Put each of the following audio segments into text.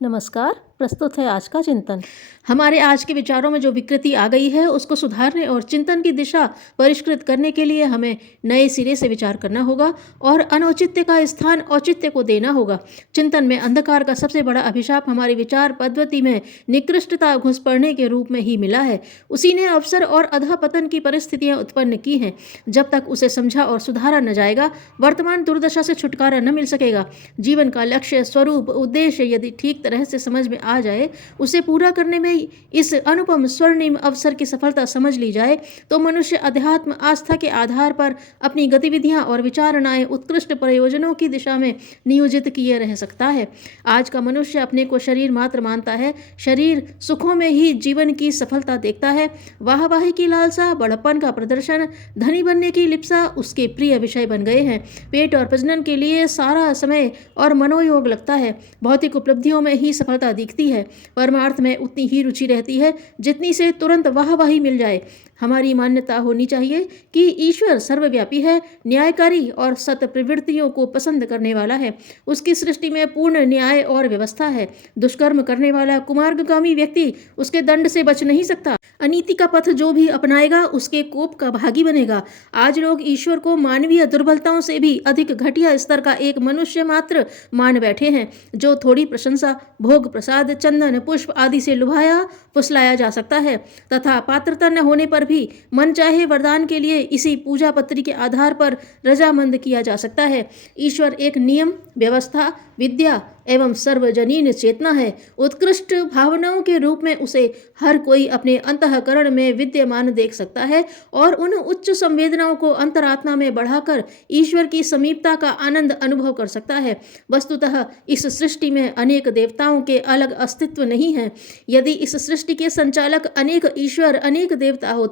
नमस्कार। प्रस्तुत है आज का चिंतन। हमारे आज के विचारों में जो विकृति आ गई है उसको सुधारने और चिंतन की दिशा परिष्कृत करने के लिए हमें नए सिरे से विचार करना होगा और अनौचित्य का स्थान औचित्य को देना होगा। चिंतन में अंधकार का सबसे बड़ा अभिशाप हमारी विचार पद्धति में निकृष्टता घुस पड़ने के रूप में ही मिला है। उसी ने अवसर और अधःपतन की परिस्थितियां उत्पन्न की हैं। जब तक उसे समझा और सुधारा न जाएगा, वर्तमान दुर्दशा से छुटकारा न मिल सकेगा। जीवन का लक्ष्य, स्वरूप, उद्देश्य यदि ठीक तरह से समझ में आ जाए, उसे पूरा करने में इस अनुपम स्वर्णिम अवसर की सफलता समझ ली जाए, तो मनुष्य अध्यात्म आस्था के आधार पर अपनी गतिविधियां और विचारणाएं उत्कृष्ट प्रयोजनों की दिशा में नियोजित किए रह सकता है। आज का मनुष्य अपने को शरीर मात्र मानता है, शरीर सुखों में ही जीवन की सफलता देखता है। वाहवाही की लालसा, बड़प्पन का प्रदर्शन, धनी बनने की लिप्सा उसके प्रिय विषय बन गए हैं। पेट और प्रजनन के लिए सारा समय और मनोयोग लगता है। भौतिक उपलब्धियों में ही सफलता दिखती है। परमार्थ में उतनी ही रुचि रहती है जितनी से तुरंत वाहवाही मिल जाए। हमारी मान्यता होनी चाहिए कि ईश्वर सर्वव्यापी है, न्यायकारी और सत प्रवृत्तियों को पसंद करने वाला है। उसकी सृष्टि में पूर्ण न्याय और व्यवस्था है। दुष्कर्म करने वाला कुमार्गगामी व्यक्ति उसके दंड से बच नहीं सकता। अनीति का पथ जो भी अपनाएगा उसके कोप का भागी बनेगा। आज लोग ईश्वर को मानवीय दुर्बलताओं से भी अधिक घटिया स्तर का एक मनुष्य मात्र मान बैठे हैं, जो थोड़ी प्रशंसा, भोग, प्रसाद, चंदन, पुष्प आदि से लुभाया फुसलाया जा सकता है तथा पात्रता न होने पर भी मन चाहे वरदान के लिए इसी पूजा पत्री के आधार पर रजामंद किया जा सकता है। ईश्वर एक नियम, व्यवस्था, विद्या एवं सर्वजनीन चेतना है। उत्कृष्ट भावनाओं के रूप में उसे हर कोई अपने अंतःकरण में विद्यमान देख सकता है और उन उच्च संवेदनाओं को अंतरात्मा में बढ़ाकर ईश्वर की समीपता का आनंद अनुभव कर सकता है। वस्तुतः इस सृष्टि में अनेक देवताओं के अलग अस्तित्व नहीं है। यदि इस सृष्टि के संचालक अनेक ईश्वर, अनेक देवता होते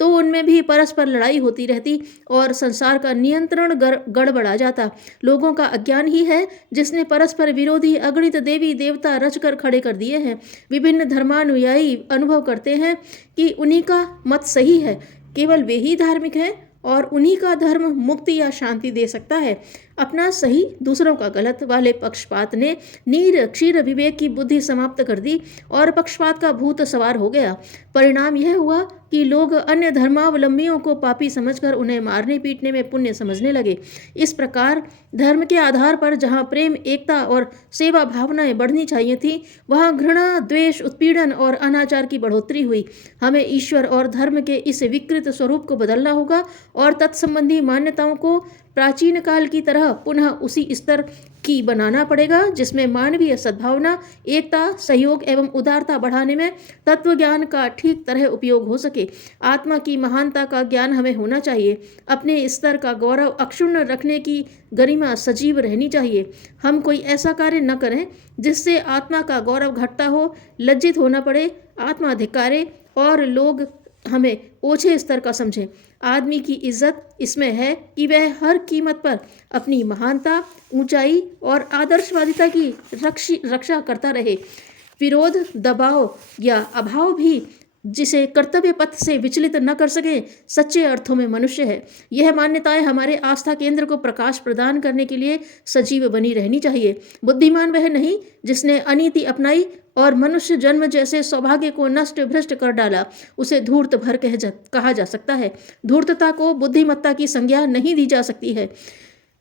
तो उनमें भी परस्पर लड़ाई होती रहती और संसार का नियंत्रण गड़बड़ा जाता। लोगों का अज्ञान ही है जिसने परस्पर विरोधी अगणित देवी देवता रचकर खड़े कर दिए हैं। विभिन्न धर्मानुयायी अनुभव करते हैं कि उन्हीं का मत सही है, केवल वे ही धार्मिक हैं और उन्हीं का धर्म मुक्ति या शांति दे सकता है। अपना सही, दूसरों का गलत वाले पक्षपात ने नीर क्षीर विवेक की बुद्धि समाप्त कर दी और पक्षपात का भूत सवार हो गया। परिणाम यह हुआ कि लोग अन्य धर्मावलंबियों को पापी समझकर उन्हें मारने पीटने में पुण्य समझने लगे। इस प्रकार धर्म के आधार पर जहाँ प्रेम, एकता और सेवा भावनाएं बढ़नी चाहिए थी, वहाँ घृणा, द्वेष, उत्पीड़न और अनाचार की बढ़ोतरी हुई। हमें ईश्वर और धर्म के इस विकृत स्वरूप को बदलना होगा और तत्संबंधी मान्यताओं को प्राचीन काल की तरह पुनः उसी स्तर की बनाना पड़ेगा जिसमें मानवीय सद्भावना, एकता, सहयोग एवं उदारता बढ़ाने में तत्व ज्ञान का ठीक तरह उपयोग हो सके। आत्मा की महानता का ज्ञान हमें होना चाहिए। अपने स्तर का गौरव अक्षुण्ण रखने की गरिमा सजीव रहनी चाहिए। हम कोई ऐसा कार्य न करें जिससे आत्मा का गौरव घटता हो, लज्जित होना पड़े, आत्मा धिक्कारे और लोग हमें ओछे स्तर का समझें। आदमी की इज्जत इसमें है कि वह हर कीमत पर अपनी महानता, ऊंचाई और आदर्शवादिता की रक्षा करता रहे। विरोध, दबाव या अभाव भी जिसे कर्तव्य पथ से विचलित न कर सके, सच्चे अर्थों में मनुष्य है। यह मान्यताएं हमारे आस्था केंद्र को प्रकाश प्रदान करने के लिए सजीव बनी रहनी चाहिए। बुद्धिमान वह नहीं जिसने अनीति अपनाई और मनुष्य जन्म जैसे सौभाग्य को नष्ट भ्रष्ट कर डाला, उसे धूर्त भर कहा जा सकता है। धूर्तता को बुद्धिमत्ता की संज्ञा नहीं दी जा सकती है।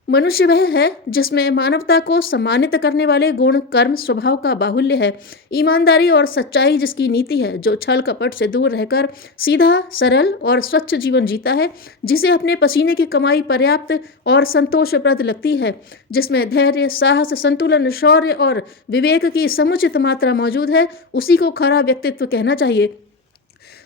मनुष्य वह है जिसमें मानवता को सम्मानित करने वाले गुण, कर्म, स्वभाव का बाहुल्य है। ईमानदारी और सच्चाई जिसकी नीति है, जो छल कपट से दूर रहकर सीधा, सरल और स्वच्छ जीवन जीता है, जिसे अपने पसीने की कमाई पर्याप्त और संतोषप्रद लगती है, जिसमें धैर्य, साहस, संतुलन, शौर्य और विवेक की समुचित मात्रा मौजूद है, उसी को खरा व्यक्तित्व कहना चाहिए।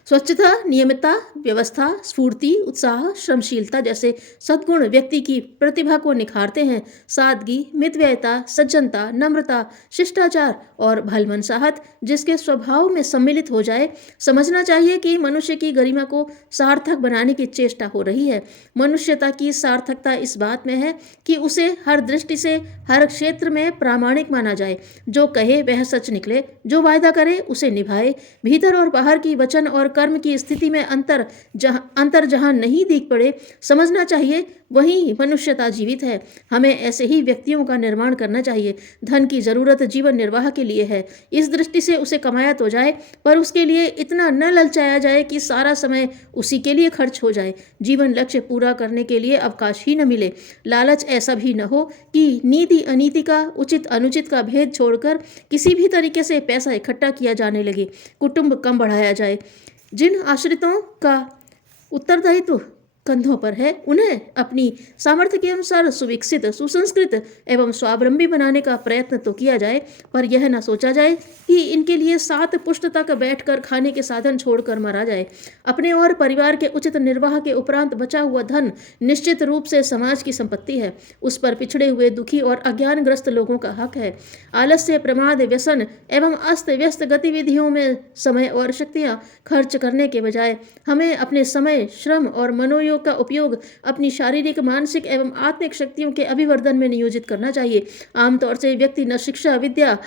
स्वच्छता, नियमितता, व्यवस्था, स्फूर्ति, उत्साह, श्रमशीलता जैसे सद्गुण व्यक्ति की प्रतिभा को निखारते हैं। सादगी, मितव्ययिता, सज्जनता, नम्रता, शिष्टाचार और भलमनसाहत जिसके स्वभाव में सम्मिलित हो जाए, समझना चाहिए कि मनुष्य की गरिमा को सार्थक बनाने की चेष्टा हो रही है। मनुष्यता की सार्थकता इस बात में है कि उसे हर दृष्टि से, हर क्षेत्र में प्रामाणिक माना जाए। जो कहे वह सच निकले, जो वायदा करे उसे निभाए, भीतर और बाहर की वचन और कर्म की स्थिति में अंतर जहाँ नहीं दिख पड़े, समझना चाहिए वहीं मनुष्यता जीवित है। हमें ऐसे ही व्यक्तियों का निर्माण करना चाहिए। धन की जरूरत जीवन निर्वाह के लिए है, इस दृष्टि से उसे कमाया तो जाए, पर उसके लिए इतना न ललचाया जाए कि सारा समय उसी के लिए खर्च हो जाए, जीवन लक्ष्य पूरा करने के लिए अवकाश ही न मिले। लालच ऐसा भी न हो कि नीति अनीति का, उचित अनुचित का भेद छोड़कर किसी भी तरीके से पैसा इकट्ठा किया जाने लगे, कुटुंब कम बढ़ाया जाए। जिन आश्रितों का उत्तरदायित्व कंधों पर है, उन्हें अपनी सामर्थ्य के अनुसार सुविकसित, सुसंस्कृत एवं स्वावलंबी बनाने का प्रयत्न तो किया जाए, पर यह न सोचा जाए कि इनके लिए 7 पुश्त तक बैठकर खाने के साधन छोड़कर मरा जाए। अपने और परिवार के उचित निर्वाह के उपरांत बचा हुआ धन निश्चित रूप से समाज की संपत्ति है। उस पर पिछड़े हुए, दुखी और अज्ञानग्रस्त लोगों का हक है। आलस्य, प्रमाद, व्यसन एवं अस्त व्यस्त गतिविधियों में समय और शक्तियाँ खर्च करने के बजाय हमें अपने समय, श्रम और मनोयोग का उपयोग अपनी शारीरिक, मानसिक एवं आत्मिक शक्तियों के अभिवर्धन में नियोजित करना चाहिए। आमतौर से व्यक्ति न शिक्षा, विद्या,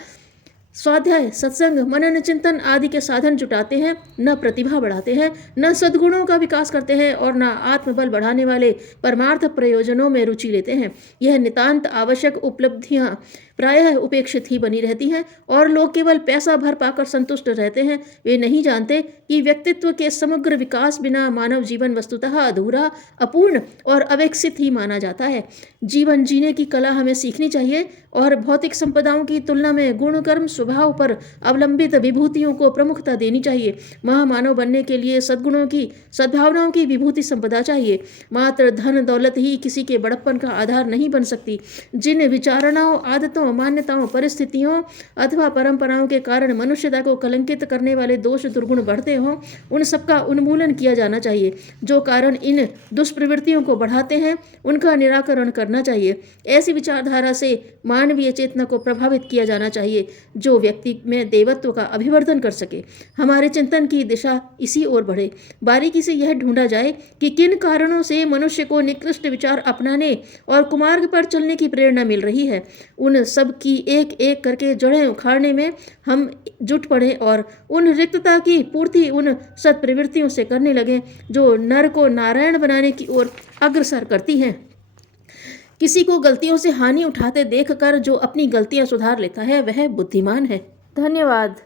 स्वाध्याय, सत्संग, मनन, चिंतन आदि के साधन जुटाते हैं, न प्रतिभा बढ़ाते हैं, न सद्गुणों का विकास करते हैं और न आत्मबल बढ़ाने वाले परमार्थ प्रयोजनों में रुचि लेते हैं। यह नितांत आवश्यक उपलब्धियां प्रायः उपेक्षित ही बनी रहती हैं और लोग केवल पैसा भर पाकर संतुष्ट रहते हैं। वे नहीं जानते कि व्यक्तित्व के समग्र विकास बिना मानव जीवन वस्तुतः अधूरा, अपूर्ण और अविकसित ही माना जाता है। जीवन जीने की कला हमें सीखनी चाहिए और भौतिक संपदाओं की तुलना में गुण, कर्म, स्वभाव पर अवलंबित विभूतियों को प्रमुखता देनी चाहिए। महामानव बनने के लिए सद्गुणों की, सद्भावनाओं की विभूति संपदा चाहिए। मात्र धन दौलत ही किसी के बड़प्पन का आधार नहीं बन सकती। जिन विचारणाओं, आदतों, मान्यताओं, परिस्थितियों अथवा परंपराओं के कारण मनुष्यता को कलंकित करने वाले दोष दुर्गुण बढ़ते हों, उन सबका उन्मूलन किया जाना चाहिए। जो कारण इन दुष्प्रवृत्तियों को बढ़ाते हैं, उनका निराकरण करना चाहिए। ऐसी विचारधारा से मानवीय चेतना को प्रभावित किया जाना चाहिए जो व्यक्ति में देवत्व का अभिवर्धन कर सके। हमारे चिंतन की दिशा इसी ओर बढ़े। बारीकी से यह ढूंढा जाए कि किन कारणों से मनुष्य को निकृष्ट विचार अपनाने और कुमार्ग पर चलने की प्रेरणा मिल रही है। उन सब की एक एक करके जड़ें उखाड़ने में हम जुट पड़े और उन रिक्तता की पूर्ति उन सत्प्रवृत्तियों से करने लगे जो नर को नारायण बनाने की ओर अग्रसर करती हैं। किसी को गलतियों से हानि उठाते देखकर जो अपनी गलतियां सुधार लेता है, वह बुद्धिमान है। धन्यवाद।